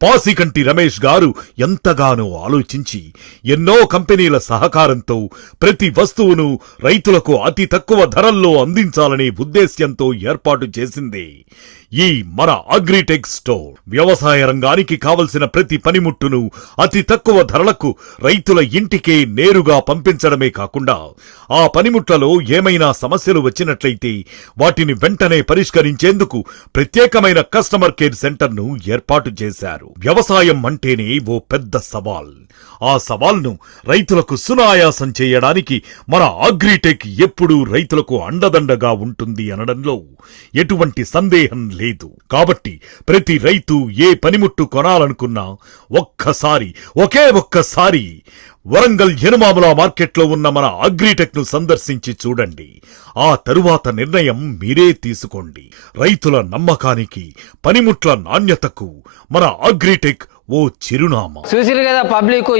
పాసికంటి రమేష్ గారు ఎంతగానో ఆలోచించి ఎన్నో కంపెనీల సహకారంతో ప్రతి వస్తువును రైతులకు అతి తక్కువ ధరల్లో అందించాలనే ఉద్దేశ్యంతో ఏర్పాటు చేసింది. ఈ మన అగ్రిటెక్ స్టోర్ వ్యవసాయ రంగానికి కావలసిన ప్రతి పనిముట్టును అతి తక్కువ ధరలకు రైతుల ఇంటికే నేరుగా పంపించడమే కాకుండా ఆ పనిముట్లలో ఏమైనా సమస్యలు వచ్చినట్లయితే వాటిని వెంటనే పరిష్కరించేందుకు ప్రత్యేకమైన కస్టమర్ కేర్ సెంటర్ను ఏర్పాటు చేశారు. వ్యవసాయం అంటేనే ఓ పెద్ద సవాల్. ఆ సవాల్ను రైతులకు సునాయాసం చేయడానికి మన అగ్రిటెక్ ఎప్పుడూ రైతులకు అండదండగా ఉంటుంది అనడంలో ఎటువంటి సందేహం లేదు. కాబట్టి ప్రతి రైతు ఏ పనిముట్టు కొనాలనుకున్నా ఒక్కసారి ఒకే ఒక్కసారి వరంగల్ యనుమాముల మార్కెట్లో ఉన్న మన అగ్రిటెక్ను సందర్శించి చూడండి. ఆ తరువాత నిర్ణయం మీరే తీసుకోండి. రైతుల నమ్మకానికి పనిముట్ల నాణ్యతకు మన అగ్రిటెక్ ఓ చిరునామా. చూసిరు కదా పబ్లిక్